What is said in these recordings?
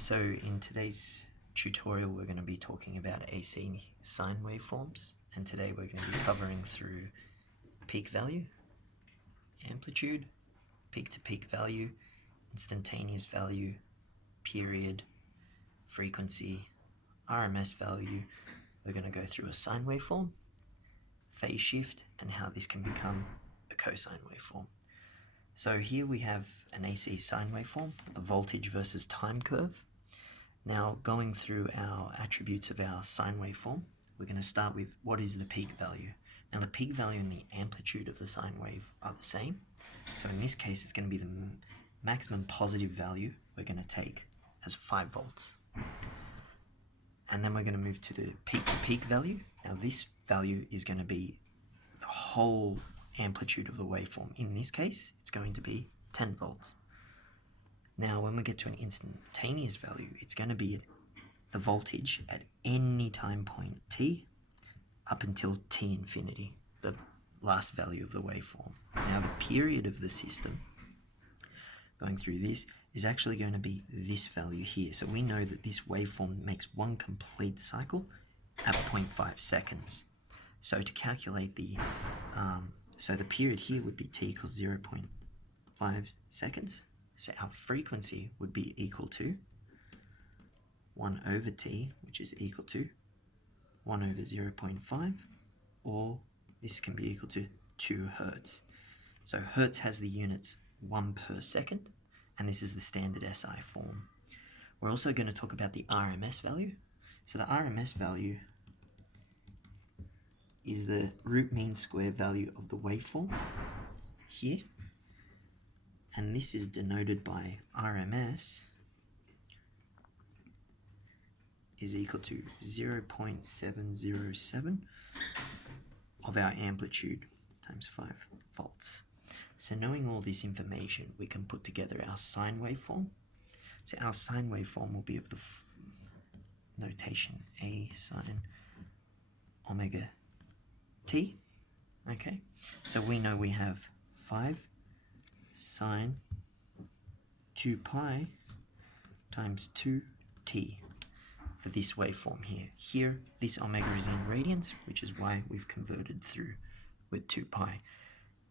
So in today's tutorial we're going to be talking about AC sine waveforms, and today we're going to be covering through peak value, amplitude, peak to peak value, instantaneous value, period, frequency, RMS value. We're going to go through a sine waveform, phase shift, and how this can become a cosine waveform. So here we have an AC sine waveform, a voltage versus time curve. Now, going through our attributes of our sine waveform, we're going to start with what is the peak value. Now, the peak value and the amplitude of the sine wave are the same. So in this case, it's going to be the maximum positive value we're going to take as 5 volts. And then we're going to move to the peak to peak value. Now, this value is going to be the whole amplitude of the waveform. In this case, it's going to be 10 volts. Now, when we get to an instantaneous value, it's going to be the voltage at any time point t up until t infinity, the last value of the waveform. Now, the period of the system going through this is actually going to be this value here. So we know that this waveform makes one complete cycle at 0.5 seconds. So to calculate the period here would be t equals 0.5 seconds. So our frequency would be equal to 1 over t, which is equal to 1 over 0.5, or this can be equal to 2 hertz. So hertz has the units 1 per second, and this is the standard SI form. We're also going to talk about the RMS value. So the RMS value is the root mean square value of the waveform here. And this is denoted by RMS is equal to 0.707 of our amplitude times 5 volts. So knowing all this information, we can put together our sine waveform. So our sine waveform will be of the notation A sine omega t. Okay, so we know we have 5 sine 2 pi times 2t for this waveform here. Here, this omega is in radians, which is why we've converted through with 2 pi.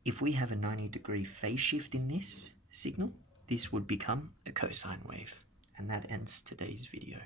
If we have a 90-degree phase shift in this signal, this would become a cosine wave. And that ends today's video.